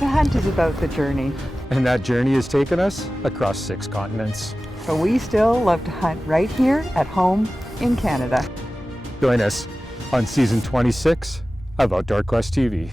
The hunt is about the journey, And that journey has taken us across 6 continents. but we still love to hunt right here at home in Canada. Join us on season 26 of Outdoor Quest TV.